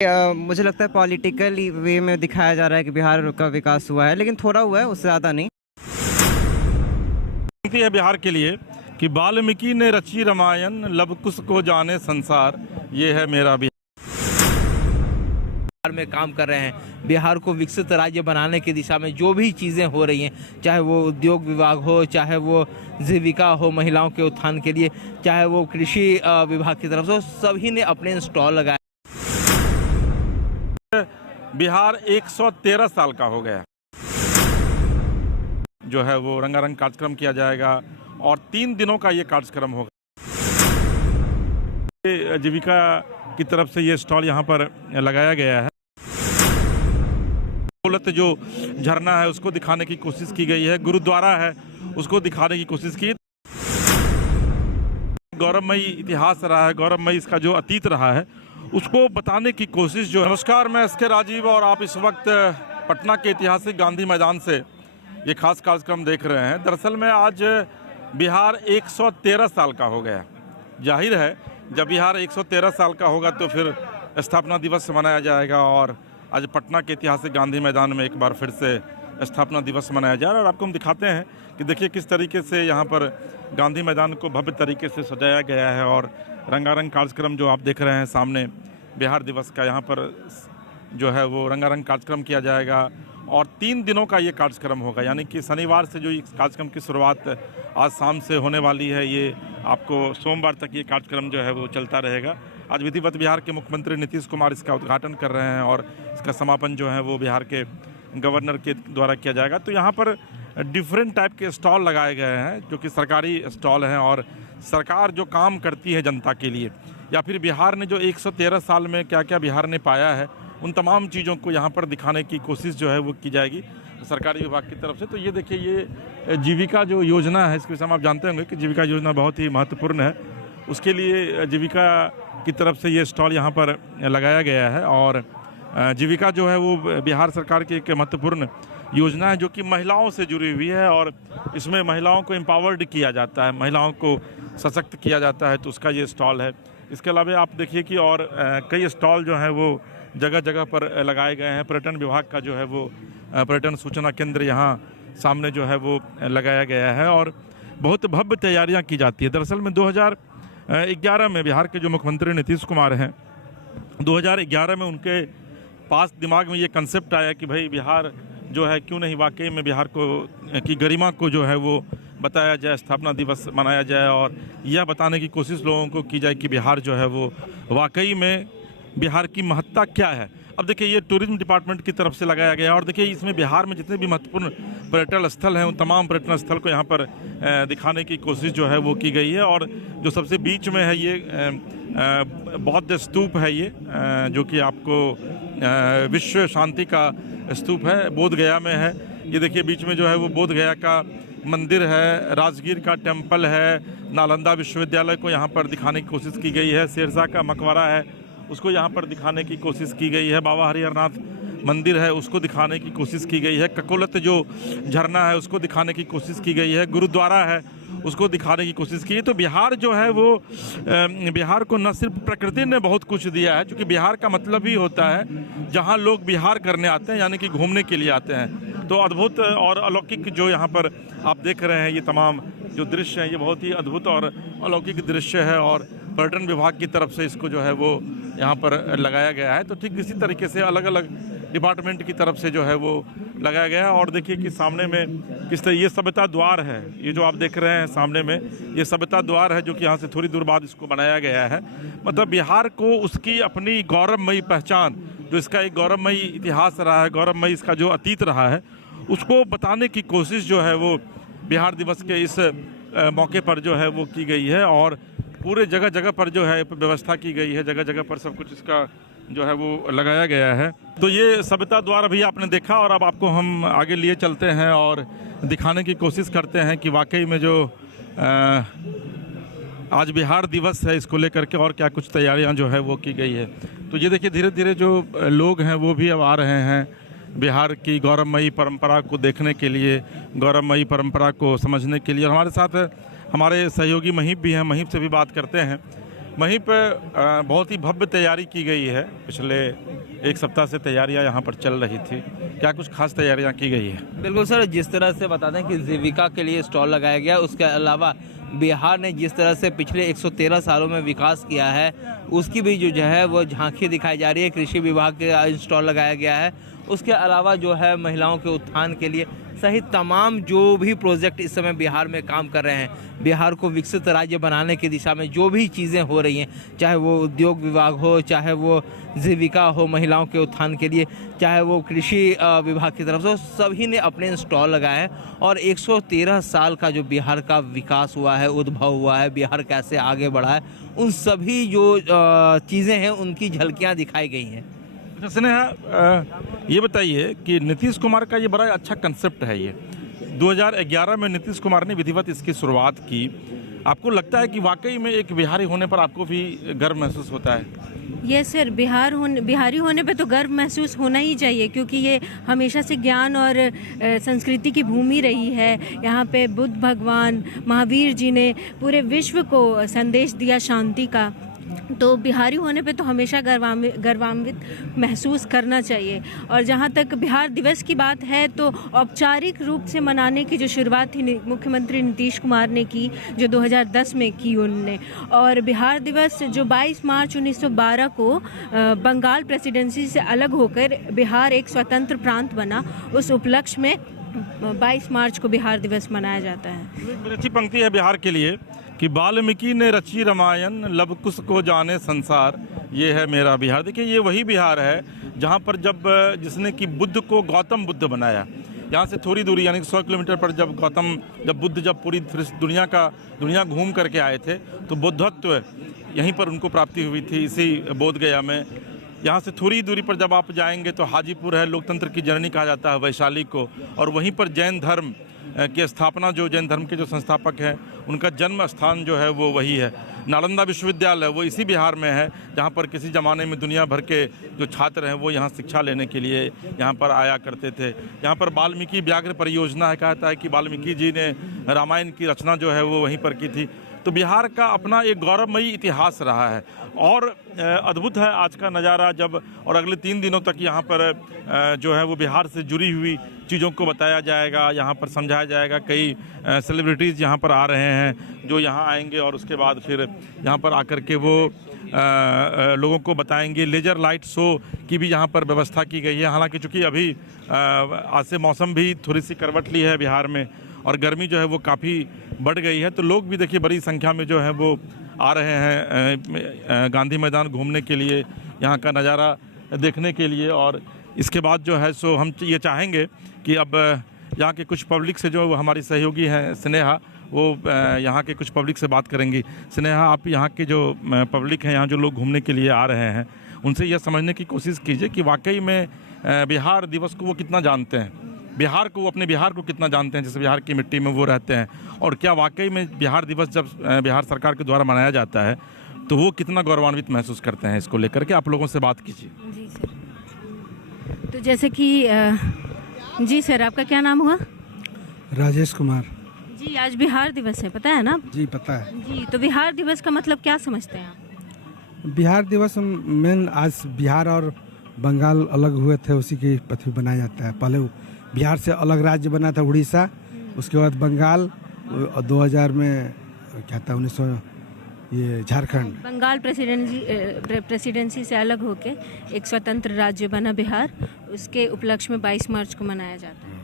मुझे लगता है पॉलिटिकल वे में दिखाया जा रहा है कि बिहार का विकास हुआ है, लेकिन थोड़ा हुआ है, उससे ज़्यादा नहीं। है बिहार के लिए कि वाल्मीकि ने रची रामायण, लब कुश को जाने संसार, ये है मेरा बिहार। में काम कर रहे हैं। बिहार को विकसित राज्य बनाने की दिशा में जो भी चीज़ें हो रही हैं, चाहे वो उद्योग विभाग हो, चाहे वो जीविका हो महिलाओं के उत्थान के लिए, चाहे वो कृषि विभाग की तरफ से, सभी ने अपने स्टॉल लगाए। बिहार 113 साल का हो गया, जो है वो रंगारंग कार्यक्रम किया जाएगा और 3 दिनों का ये कार्यक्रम होगा। जीविका की तरफ से ये स्टॉल यहाँ पर लगाया गया है। जो झरना है उसको दिखाने की कोशिश की गई है, गुरुद्वारा है उसको दिखाने की कोशिश की। गौरवमयी इतिहास रहा है, गौरवमयी इसका जो अतीत रहा है उसको बताने की कोशिश जो। नमस्कार, मैं एसके राजीव और आप इस वक्त पटना के ऐतिहासिक गांधी मैदान से ये खास कार्यक्रम देख रहे हैं। दरअसल में आज बिहार 113 साल का हो गया। जाहिर है जब बिहार 113 साल का होगा तो फिर स्थापना दिवस मनाया जाएगा और आज पटना के ऐतिहासिक गांधी मैदान में एक बार फिर से स्थापना दिवस मनाया जा रहा है। और आपको हम दिखाते हैं कि देखिए किस तरीके से यहाँ पर गांधी मैदान को भव्य तरीके से सजाया गया है और रंगारंग कार्यक्रम जो आप देख रहे हैं सामने बिहार दिवस का, यहाँ पर जो है वो रंगारंग कार्यक्रम किया जाएगा और 3 दिनों का ये कार्यक्रम होगा। यानी कि शनिवार से जो इस कार्यक्रम की शुरुआत आज शाम से होने वाली है, ये आपको सोमवार तक ये कार्यक्रम जो है वो चलता रहेगा। आज विधिवत बिहार के मुख्यमंत्री नीतीश कुमार इसका उद्घाटन कर रहे हैं और इसका समापन जो है वो बिहार के गवर्नर के द्वारा किया जाएगा। तो यहाँ पर डिफरेंट टाइप के स्टॉल लगाए गए हैं जो कि सरकारी स्टॉल हैं और सरकार जो काम करती है जनता के लिए, या फिर बिहार ने जो 113 साल में क्या क्या बिहार ने पाया है उन तमाम चीज़ों को यहाँ पर दिखाने की कोशिश जो है वो की जाएगी सरकारी विभाग की तरफ से। तो ये देखिए, ये जीविका जो योजना है, इसके विषय में आप जानते होंगे कि जीविका योजना बहुत ही महत्वपूर्ण है। उसके लिए जीविका की तरफ से ये स्टॉल यहाँ पर लगाया गया है और जीविका जो है वो बिहार सरकार की एक महत्वपूर्ण योजना है जो कि महिलाओं से जुड़ी हुई है और इसमें महिलाओं को एम्पावर्ड किया जाता है, महिलाओं को सशक्त किया जाता है, तो उसका ये स्टॉल है। इसके अलावा आप देखिए कि और कई स्टॉल जो हैं वो जगह जगह पर लगाए गए हैं। पर्यटन विभाग का जो है वो पर्यटन सूचना केंद्र यहाँ सामने जो है वो लगाया गया है और बहुत भव्य तैयारियाँ की जाती है। दरअसल में 2011 में बिहार के जो मुख्यमंत्री नीतीश कुमार हैं, 2011 में उनके पास दिमाग में ये कंसेप्ट आया कि भाई बिहार जो है क्यों नहीं वाकई में बिहार को की गरिमा को जो है वो बताया जाए, स्थापना दिवस मनाया जाए और यह बताने की कोशिश लोगों को की जाए कि बिहार जो है वो वाकई में बिहार की महत्ता क्या है। अब देखिए ये टूरिज्म डिपार्टमेंट की तरफ से लगाया गया और देखिए इसमें बिहार में जितने भी महत्वपूर्ण पर्यटन स्थल हैं उन तमाम पर्यटन स्थल को यहाँ पर दिखाने की कोशिश जो है वो की गई है। और जो सबसे बीच में है ये बौद्ध स्तूप है, ये जो कि आपको विश्व शांति का स्तूप है, बोध गया में है। ये देखिए बीच में जो है वो बोध गया का मंदिर है, राजगीर का टेम्पल है, नालंदा विश्वविद्यालय को यहाँ पर दिखाने की कोशिश की गई है, शेरशाह का मकबरा है उसको यहाँ पर दिखाने की कोशिश की गई है, बाबा हरिहरनाथ मंदिर है उसको दिखाने की कोशिश की गई है, ककोलत जो झरना है उसको दिखाने की कोशिश की गई है, गुरुद्वारा है उसको दिखाने की कोशिश की है। तो बिहार जो है वो बिहार को न सिर्फ प्रकृति ने बहुत कुछ दिया है, क्योंकि बिहार का मतलब ही होता है जहाँ लोग बिहार करने आते हैं, यानी कि घूमने के लिए आते हैं। तो अद्भुत और अलौकिक जो यहाँ पर आप देख रहे हैं ये तमाम जो दृश्य हैं ये बहुत ही अद्भुत और अलौकिक दृश्य है और पर्यटन विभाग की तरफ से इसको जो है वो यहाँ पर लगाया गया है। तो ठीक इसी तरीके से अलग अलग डिपार्टमेंट की तरफ से जो है वो लगाया गया है। और देखिए कि सामने में किस तरह ये सभ्यता द्वार है, ये जो आप देख रहे हैं सामने में ये सभ्यता द्वार है जो कि यहाँ से थोड़ी दूर बाद इसको बनाया गया है। मतलब बिहार को उसकी अपनी गौरवमयी पहचान, जो इसका एक गौरवमयी इतिहास रहा है, गौरवमयी इसका जो अतीत रहा है उसको बताने की कोशिश जो है वो बिहार दिवस के इस मौके पर जो है वो की गई है और पूरे जगह जगह पर जो है व्यवस्था की गई है, जगह जगह पर सब कुछ इसका जो है वो लगाया गया है। तो ये सभ्यता द्वार भी आपने देखा और अब आपको हम आगे लिए चलते हैं और दिखाने की कोशिश करते हैं कि वाकई में जो आज बिहार दिवस है इसको लेकर के और क्या कुछ तैयारियां जो है वो की गई है। तो ये देखिए धीरे धीरे जो लोग हैं वो भी अब आ रहे हैं बिहार की गौरवमयी परंपरा को देखने के लिए, गौरवमयी परंपरा को समझने के लिए। और हमारे साथ हमारे सहयोगी महीप भी हैं, महीप से भी बात करते हैं। वहीं पर बहुत ही भव्य तैयारी की गई है। पिछले एक सप्ताह से तैयारियां यहाँ पर चल रही थी। क्या कुछ खास तैयारियां की गई है? बिल्कुल सर, जिस तरह से बता दें कि जीविका के लिए स्टॉल लगाया गया, उसके अलावा बिहार ने जिस तरह से पिछले 113 सालों में विकास किया है उसकी भी जो है वो झांकी दिखाई जा रही है। कृषि विभाग के स्टॉल लगाया गया है, उसके अलावा जो है महिलाओं के उत्थान के लिए सहित तमाम जो भी प्रोजेक्ट इस समय बिहार में काम कर रहे हैं, बिहार को विकसित राज्य बनाने की दिशा में जो भी चीज़ें हो रही हैं, चाहे वो उद्योग विभाग हो, चाहे वो जीविका हो महिलाओं के उत्थान के लिए, चाहे वो कृषि विभाग की तरफ से, सभी ने अपने स्टॉल लगाए हैं। और 113 साल का जो बिहार का विकास हुआ है, उद्भव हुआ है, बिहार कैसे आगे बढ़ा है, उन सभी जो चीज़ें हैं उनकी झलकियाँ दिखाई गई हैं। स्नेहा, ये बताइए कि नीतीश कुमार का ये बड़ा अच्छा कंसेप्ट है। ये 2011 में नीतीश कुमार ने विधिवत इसकी शुरुआत की। आपको लगता है कि वाकई में एक बिहारी होने पर आपको भी गर्व महसूस होता है? यस सर, बिहारी होने पे तो गर्व महसूस होना ही चाहिए, क्योंकि ये हमेशा से ज्ञान और संस्कृति की भूमि रही है। यहाँ पे बुद्ध भगवान महावीर जी ने पूरे विश्व को संदेश दिया शांति का। तो बिहारी होने पे तो हमेशा गर्वान्वित महसूस करना चाहिए। और जहाँ तक बिहार दिवस की बात है, तो औपचारिक रूप से मनाने की जो शुरुआत थी मुख्यमंत्री नीतीश कुमार ने की, जो 2010 में की उन्होंने। और बिहार दिवस जो 22 मार्च 1912 को बंगाल प्रेसिडेंसी से अलग होकर बिहार एक स्वतंत्र प्रांत बना, उस उपलक्ष्य में 22 मार्च को बिहार दिवस मनाया जाता है। बड़ी अच्छी पंक्ति है बिहार के लिए कि वाल्मीकि ने रची रामायण, लव कुश को जाने संसार, ये है मेरा बिहार। देखिए, ये वही बिहार है जहाँ पर जिसने कि बुद्ध को गौतम बुद्ध बनाया। यहाँ से थोड़ी दूरी यानी 100 किलोमीटर पर जब बुद्ध पूरी दुनिया घूम करके आए थे, तो बुद्धत्व यहीं पर उनको प्राप्ति हुई थी, इसी बोधगया में। यहाँ से थोड़ी दूरी पर जब आप जाएंगे तो हाजीपुर है, लोकतंत्र की जननी कहा जाता है वैशाली को। और वहीं पर जैन धर्म की स्थापना, जो जैन धर्म के जो संस्थापक हैं, उनका जन्म स्थान जो है वो वही है। नालंदा विश्वविद्यालय वो इसी बिहार में है, जहाँ पर किसी ज़माने में दुनिया भर के जो छात्र हैं वो यहाँ शिक्षा लेने के लिए यहाँ पर आया करते थे। यहाँ पर वाल्मीकि व्याघ्र परियोजना है, कहता है कि वाल्मीकि जी ने रामायण की रचना जो है वो वहीं पर की थी। तो बिहार का अपना एक गौरवमयी इतिहास रहा है और अद्भुत है आज का नज़ारा। जब और अगले 3 दिनों तक यहाँ पर जो है वो बिहार से जुड़ी हुई चीज़ों को बताया जाएगा, यहाँ पर समझाया जाएगा। कई सेलिब्रिटीज़ यहाँ पर आ रहे हैं जो यहाँ आएंगे और उसके बाद फिर यहाँ पर आकर के वो लोगों को बताएंगे। लेजर लाइट शो की भी यहाँ पर व्यवस्था की गई है। हालांकि चूँकि अभी आज से मौसम भी थोड़ी सी करवट ली है बिहार में और गर्मी जो है वो काफ़ी बढ़ गई है, तो लोग भी देखिए बड़ी संख्या में जो है वो आ रहे हैं गांधी मैदान घूमने के लिए, यहाँ का नज़ारा देखने के लिए। और इसके बाद जो है सो हम ये चाहेंगे कि अब यहाँ के कुछ पब्लिक से, जो हमारी सहयोगी हैं स्नेहा, वो यहाँ के कुछ पब्लिक से बात करेंगी। स्नेहा, आप यहाँ के जो पब्लिक हैं, यहाँ जो लोग घूमने के लिए आ रहे हैं, उनसे यह समझने की कोशिश कीजिए कि वाकई में बिहार दिवस को वो कितना जानते हैं, अपने बिहार को कितना जानते हैं, जैसे बिहार की मिट्टी में वो रहते हैं। और क्या वाकई में बिहार दिवस जब बिहार सरकार के द्वारा मनाया जाता है तो वो कितना गौरवान्वित महसूस करते हैं, इसको लेकर के आप लोगों से बात कीजिए। जी सर, तो जैसे कि जी सर, आपका क्या नाम हुआ? राजेश कुमार जी। आज बिहार दिवस है, पता है ना? जी पता है जी। तो बिहार दिवस का मतलब क्या समझते हैं आप? बिहार दिवस मेन आज बिहार और बंगाल अलग हुए थे, उसी के प्रति बनाया जाता है। पहले बिहार से अलग राज्य बना था उड़ीसा, उसके बाद बंगाल, 2000 में क्या था 1900 ये झारखंड। बंगाल प्रेसिडेंसी से अलग होके एक स्वतंत्र राज्य बना बिहार, उसके उपलक्ष्य में 22 मार्च को मनाया जाता है।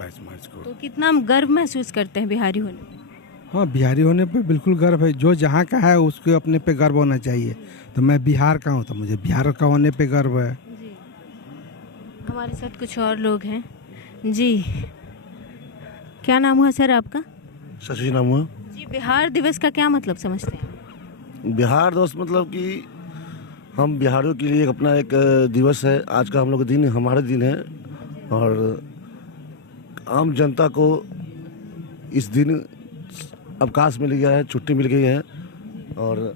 22 मार्च को। तो कितना गर्व महसूस करते हैं बिहारी होने पे? हाँ, बिहारी होने पे बिल्कुल गर्व है। जो जहाँ का है उसको अपने पे गर्व होना चाहिए। तो मैं बिहार का हूँ तो मुझे बिहार का होने पे गर्व है। जी। हमारे साथ कुछ और लोग हैं। जी, क्या नाम हुआ सर आपका? शशि नाम हुआ जी। बिहार दिवस का क्या मतलब समझते हैं? बिहार दिवस मतलब कि हम बिहारियों के लिए अपना एक दिवस है। आज का हम लोग का दिन हमारा दिन है और आम जनता को इस दिन अवकाश मिल गया है, छुट्टी मिल गई है और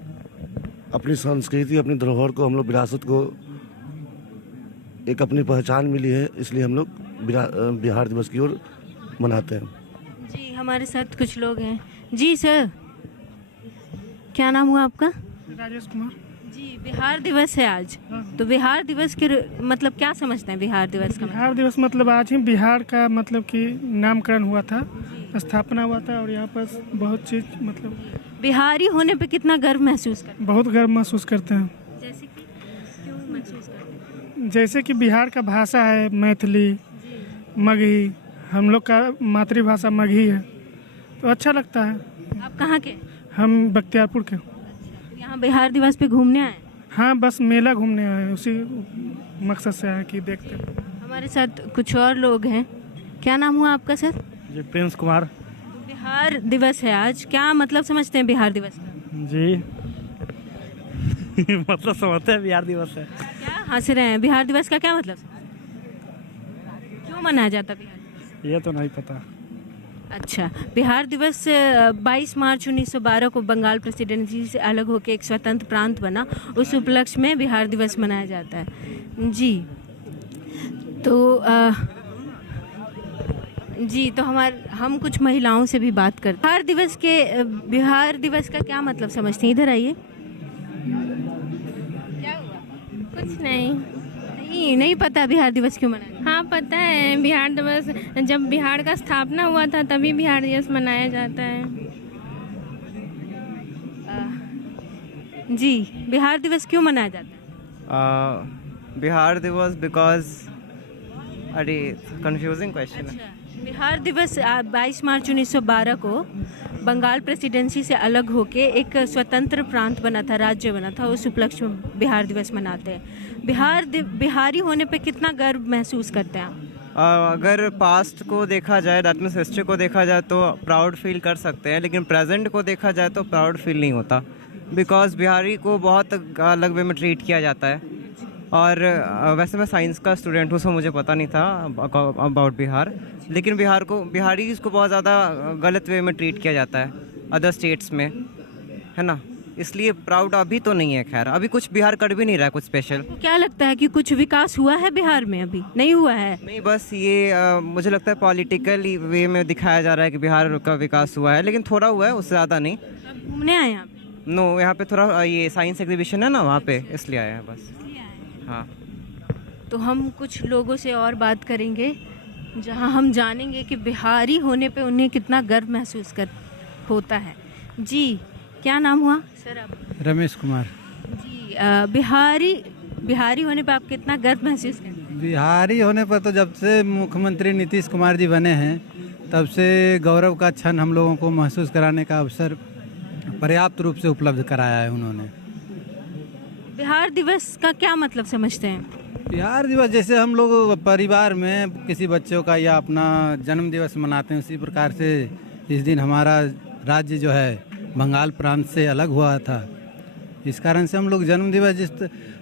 अपनी संस्कृति, अपनी धरोहर को, हम लोग विरासत को एक अपनी पहचान मिली है, इसलिए हम लोग बिहार दिवस की ओर मनाते हैं। जी, हमारे साथ कुछ लोग हैं। जी सर, क्या नाम हुआ आपका? राजेश कुमार। जी, बिहार दिवस है आज, तो बिहार दिवस के मतलब क्या समझते हैं बिहार दिवस का? बिहार दिवस मतलब आज ही बिहार का मतलब कि नामकरण हुआ था, स्थापना हुआ था और यहाँ पर बहुत चीज़ मतलब बिहारी होने पे कितना गर्व महसूस करते हैं? बहुत गर्व महसूस करते हैं। जैसे कि क्यों महसूस करते हैं? जैसे कि बिहार का भाषा है मैथिली, मगही, हम लोग का मातृभाषा मगही है, तो अच्छा लगता है। आप कहाँ के? हम बख्तियारपुर के। तो यहाँ बिहार दिवस पे घूमने आए? हाँ, बस मेला घूमने आए, उसी मकसद से आए कि देखते हैं। हमारे साथ कुछ और लोग हैं। क्या नाम हुआ आपका सर? जी, प्रिंस कुमार। बिहार दिवस है आज, क्या मतलब समझते हैं बिहार दिवस का? जी मतलब समझते हैं बिहार दिवस है। क्या हंस रहे हैं? बिहार दिवस का क्या मतलब? क्यों मनाया जाता है बिहार दिवस? ये तो नहीं पता। अच्छा, बिहार दिवस 22 मार्च 1912 को बंगाल प्रेसिडेंसी से अलग होकर एक स्वतंत्र प्रांत बना, उस उपलक्ष्य में बिहार दिवस मनाया जाता है। जी, तो हम कुछ महिलाओं से भी बात करते हैं। बिहार दिवस का क्या मतलब समझते हैं? इधर आइए। क्या हुआ? कुछ नहीं। नहीं पता बिहार दिवस क्यों मनाया? हाँ पता है, बिहार दिवस जब बिहार का स्थापना हुआ था तभी बिहार दिवस मनाया जाता है। जी, बिहार दिवस क्यों मनाया जाता है? बिहार दिवस बिकॉज अरे कंफ्यूजिंग क्वेश्चन है। बिहार दिवस 22 मार्च 1912 को बंगाल प्रेसिडेंसी से अलग होके एक स्वतंत्र प्रांत बना था, राज्य बना था, उस उपलक्ष्य में बिहार दिवस मनाते हैं। बिहारी होने पे कितना गर्व महसूस करते हैं आप? अगर पास्ट को देखा जाए, दैट मीन्स हिस्ट्री को देखा जाए तो प्राउड फील कर सकते हैं, लेकिन प्रेजेंट को देखा जाए तो प्राउड फील नहीं होता, बिकॉज बिहारी को बहुत अलग वे में ट्रीट किया जाता है। और वैसे मैं साइंस का स्टूडेंट हूँ, सो मुझे पता नहीं था अबाउट बिहार, लेकिन बिहारी को बहुत ज़्यादा गलत वे में ट्रीट किया जाता है अदर स्टेट्स में, है ना, इसलिए प्राउड अभी तो नहीं है। खैर अभी कुछ बिहार कर भी नहीं रहा है कुछ स्पेशल। क्या लगता है कि कुछ विकास हुआ है बिहार में? अभी नहीं हुआ है। नहीं, बस ये मुझे लगता है पॉलिटिकल वे में दिखाया जा रहा है कि बिहार का विकास हुआ है, लेकिन थोड़ा हुआ है, उससे ज़्यादा नहीं। अब घूमने आए आप? नो, यहाँ पे थोड़ा ये साइंस एग्जीबिशन है ना, वहाँ पे, इसलिए आए हैं बस। हाँ, तो हम कुछ लोगों से और बात करेंगे जहां हम जानेंगे कि बिहारी होने पे उन्हें कितना गर्व महसूस होता है। जी, क्या नाम हुआ सर आप? रमेश कुमार। जी, बिहारी होने पे आप कितना गर्व महसूस करते हैं? बिहारी होने पर तो जब से मुख्यमंत्री नीतीश कुमार जी बने हैं तब से गौरव का क्षण हम लोगों को महसूस कराने का अवसर पर्याप्त रूप से उपलब्ध कराया है उन्होंने। बिहार दिवस का क्या मतलब समझते हैं? बिहार दिवस जैसे हम लोग परिवार में किसी बच्चों का या अपना जन्म दिवस मनाते हैं, उसी प्रकार से इस दिन हमारा राज्य जो है बंगाल प्रांत से अलग हुआ था, इस कारण से हम लोग जन्म दिवस जिस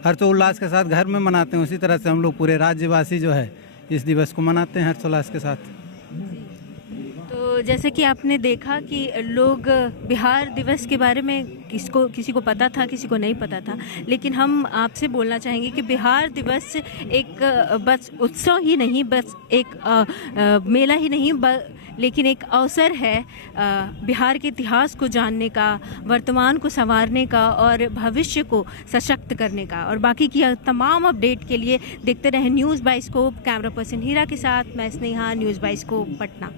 हर्षोल्लास के साथ घर में मनाते हैं, उसी तरह से हम लोग पूरे राज्यवासी जो है इस दिवस को मनाते हैं हर्षोल्लास के साथ। तो जैसे कि आपने देखा कि लोग बिहार दिवस के बारे में किसी को पता था, किसी को नहीं पता था, लेकिन हम आपसे बोलना चाहेंगे कि बिहार दिवस एक बस उत्सव ही नहीं, बस एक मेला ही नहीं, लेकिन एक अवसर है बिहार के इतिहास को जानने का, वर्तमान को संवारने का और भविष्य को सशक्त करने का। और बाकी की तमाम अपडेट के लिए देखते रहें न्यूज़ बाइस्कोप। कैमरा पर्सन हीरा के साथ मैं स्नेहा, न्यूज़ बाइस्कोप पटना।